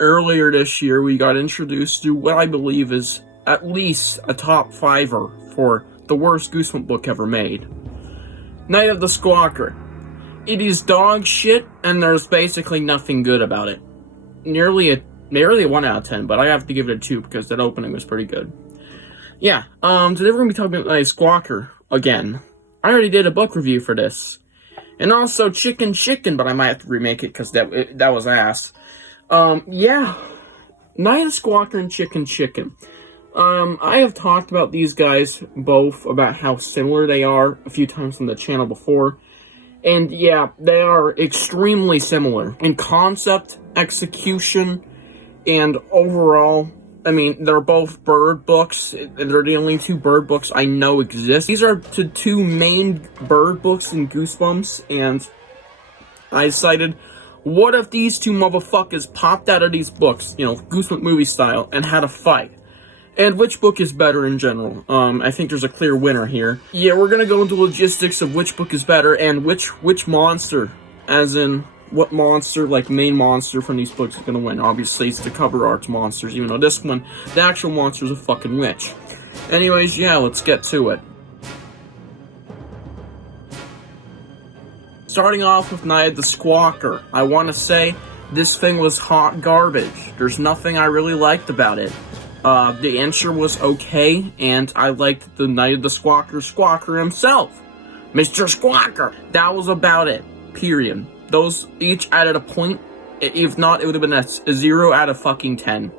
earlier this year, we got introduced to what I believe is at least a top fiver for the worst Goosebump book ever made. Night of the Squawker. It is dog shit, and there's basically nothing good about it. Nearly a 1 out of 10, but I have to give it a 2 because that opening was pretty good. Yeah, today we're going to be talking about Night of the Squawker again. I already did a book review for this. And also Chicken, but I might have to remake it because that was ass. Yeah. Night of the Squawker and Chicken. I have talked about these guys both, about how similar they are a few times on the channel before. And yeah, they are extremely similar in concept, execution, and overall. I mean, they're both bird books. They're the only 2 bird books I know exist. These are the 2 main bird books in Goosebumps, and I decided, what if these 2 motherfuckers popped out of these books, you know, Goosebump movie style, and had a fight? And which book is better in general? I think there's a clear winner here. Yeah, we're gonna go into logistics of which book is better, and which monster, as in, what monster, like, main monster from these books is gonna win. Obviously, it's the cover art's monsters, even though this one, the actual monster is a fucking witch. Anyways, yeah, let's get to it. Starting off with Night of the Squawker, I want to say this thing was hot garbage. There's nothing I really liked about it. The intro was okay, and I liked the Night of the Squawker himself. Mr. Squawker! That was about it. Period. Those each added a point. If not, it would have been a 0 out of fucking 10.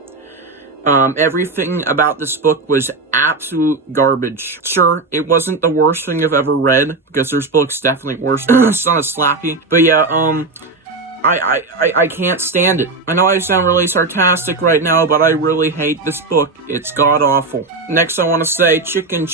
Everything about this book was absolute garbage. Sure, it wasn't the worst thing I've ever read, because there's books definitely worse. It's not as slappy. But yeah, I can't stand it. I know I sound really sarcastic right now, but I really hate this book. It's god-awful. Next, I want to say Chicken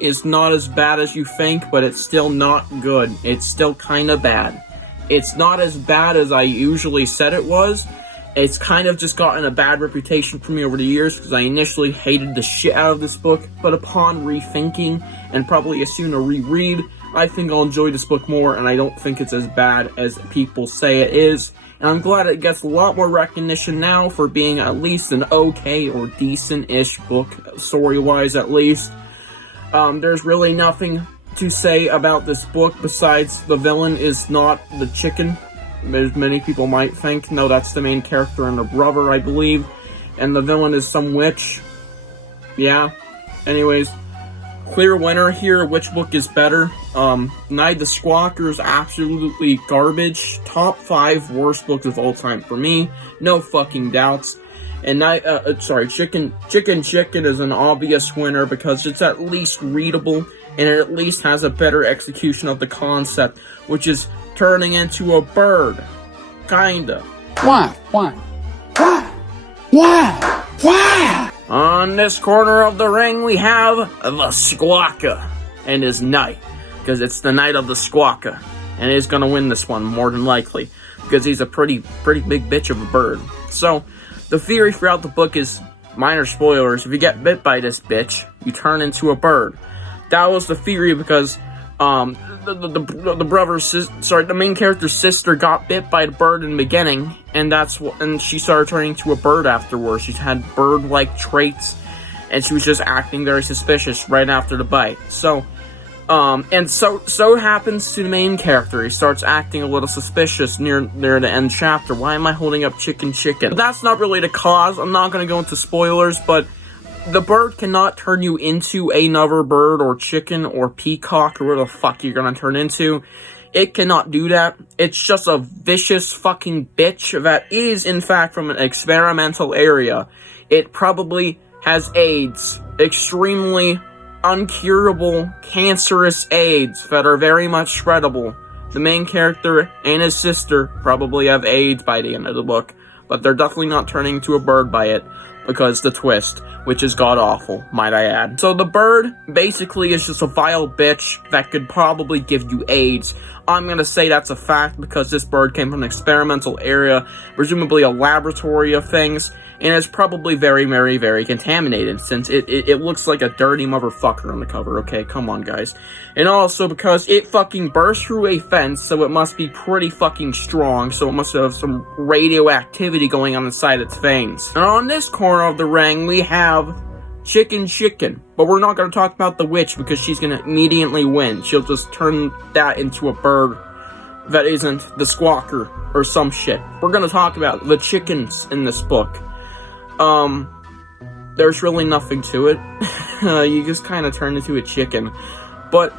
is not as bad as you think, but it's still not good. It's still kind of bad. It's not as bad as I usually said it was. It's kind of just gotten a bad reputation for me over the years because I initially hated the shit out of this book, but upon rethinking and probably as soon a reread, I think I'll enjoy this book more, and I don't think it's as bad as people say it is. And I'm glad it gets a lot more recognition now for being at least an okay or decent-ish book, story-wise at least. There's really nothing to say about this book besides the villain is not the chicken, as many people might think. No, that's the main character and the brother, I believe. And the villain is some witch. Yeah. Anyways, clear winner here. Which book is better? Night of the Squawker is absolutely garbage. Top 5 worst books of all time for me. No fucking doubts. And Chicken is an obvious winner because it's at least readable, and it at least has a better execution of the concept, which is turning into a bird. Kinda. Why? On this corner of the ring, we have the Squawker and his knight, because it's the Night of the Squawker, and he's gonna win this one, more than likely, because he's a pretty big bitch of a bird. So, the theory throughout the book is, minor spoilers, if you get bit by this bitch, you turn into a bird. That was the theory because, the main character's sister got bit by the bird in the beginning, and she started turning into a bird afterwards. She had bird-like traits, and she was just acting very suspicious right after the bite. So happens to the main character. He starts acting a little suspicious near the end chapter. Why am I holding up Chicken? But that's not really the cause. I'm not going to go into spoilers, but the bird cannot turn you into another bird or chicken or peacock or whatever the fuck you're gonna turn into. It cannot do that. It's just a vicious fucking bitch that is, in fact, from an experimental area. It probably has AIDS. Extremely uncurable, cancerous AIDS that are very much spreadable. The main character and his sister probably have AIDS by the end of the book, but they're definitely not turning into a bird by it, because the twist, which is god-awful, might I add. So the bird basically is just a vile bitch that could probably give you AIDS. I'm gonna say that's a fact because this bird came from an experimental area, presumably a laboratory of things, And it's probably very, very, very contaminated, since it looks like a dirty motherfucker on the cover. Okay, come on, guys. And also because it fucking burst through a fence, so it must be pretty fucking strong, so it must have some radioactivity going on inside its veins. And on this corner of the ring, we have Chicken. But we're not going to talk about the witch, because she's going to immediately win. She'll just turn that into a bird that isn't the Squawker or some shit. We're going to talk about the chickens in this book. There's really nothing to it. You just kind of turn into a chicken. But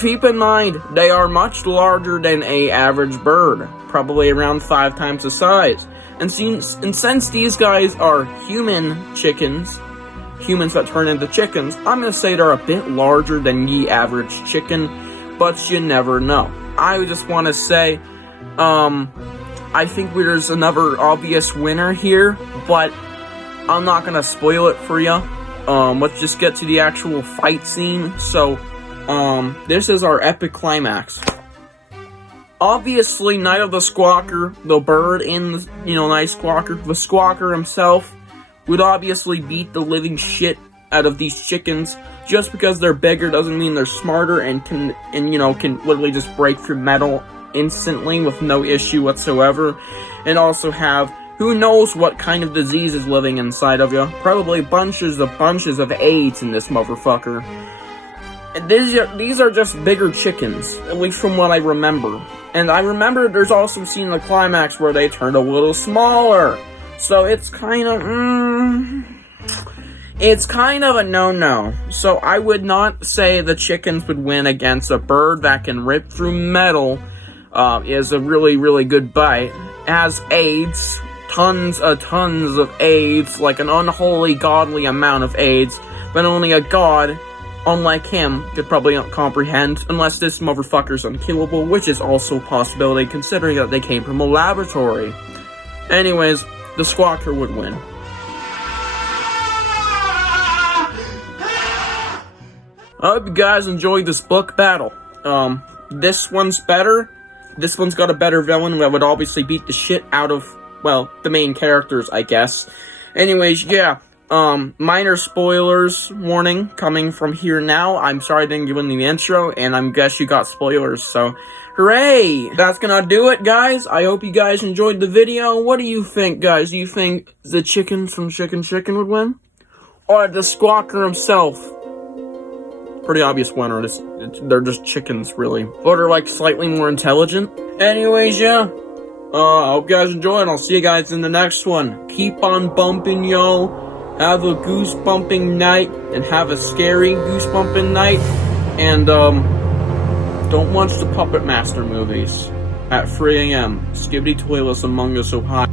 keep in mind, they are much larger than a average bird. Probably around 5 times the size. And since these guys are human chickens, humans that turn into chickens, I'm going to say they're a bit larger than the average chicken, but you never know. I just want to say, I think there's another obvious winner here, but I'm not going to spoil it for you. Let's just get to the actual fight scene. So, this is our epic climax. Obviously, Night of the Squawker, the bird in the, Night Squawker, the Squawker himself, would obviously beat the living shit out of these chickens. Just because they're bigger doesn't mean they're smarter and can literally just break through metal instantly with no issue whatsoever. And also have who knows what kind of disease is living inside of you. Probably bunches of AIDS in this motherfucker. And these are just bigger chickens, at least from what I remember. And I remember there's also a scene in the climax where they turned a little smaller. So it's kind of, it's kind of a no-no. So I would not say the chickens would win against a bird that can rip through metal, is a really, really good bite. Has AIDS, tons of AIDS, like an unholy, godly amount of AIDS, but only a god, unlike him, could probably comprehend, unless this motherfucker's unkillable, which is also a possibility, considering that they came from a laboratory. Anyways, the Squawker would win. I hope you guys enjoyed this book battle. This one's better. This one's got a better villain that would obviously beat the shit out of, well, the main characters, I guess. Anyways, yeah. Minor spoilers warning coming from here now. I'm sorry I didn't give in the intro, and I guess you got spoilers, so hooray! That's gonna do it, guys. I hope you guys enjoyed the video. What do you think, guys? Do you think the chickens from Chicken would win? Or the Squawker himself? Pretty obvious winner. They're just chickens, really. Or they're, like, slightly more intelligent. Anyways, yeah. I hope you guys enjoy it. I'll see you guys in the next one. Keep on bumping, yo. Have a goosebumping night, and have a scary goosebumping night. And, don't watch the Puppet Master movies at 3 a.m. Skibbity Toilets Among Us, Ohio.